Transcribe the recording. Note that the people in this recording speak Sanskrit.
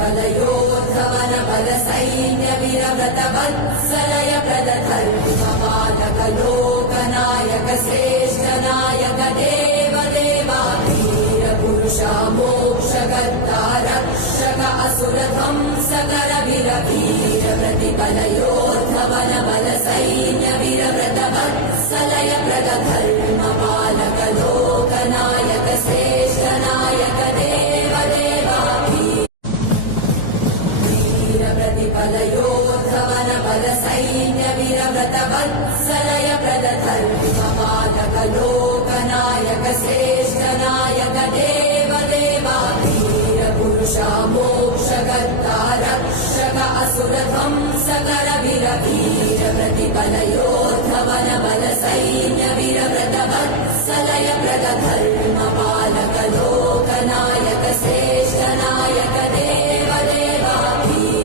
प्रतिपलयोद्धवन बल सैन्य वीरव्रत वत्सलय प्रदधर्मपालक लोकनायक श्रेष्ठ नायक देव देवा वीर पुरुषा मोक्षकर्ता रक्षक असुर ध्वंसकर वीर वीर प्रतिपलयोद्धवन बल सैन्य वीरव्रत वत्सलय प्रदधर्मपालक लोकनायक श्रेष्ठ नायक देव देवा प्रतिपलयोद्धवन बल सैन्य वीरव्रत वत्सलय प्रदधर्मपालक लोकनायक श्रेष्ठ नायक देव देवा वीर पुरुषा मोक्षकर्ता रक्षक असुर ध्वंसकर वीर वीर प्रतिपलयोद्धवन बल सैन्य वीरव्रत वत्सलय प्रदधर्मपालक लोकनायक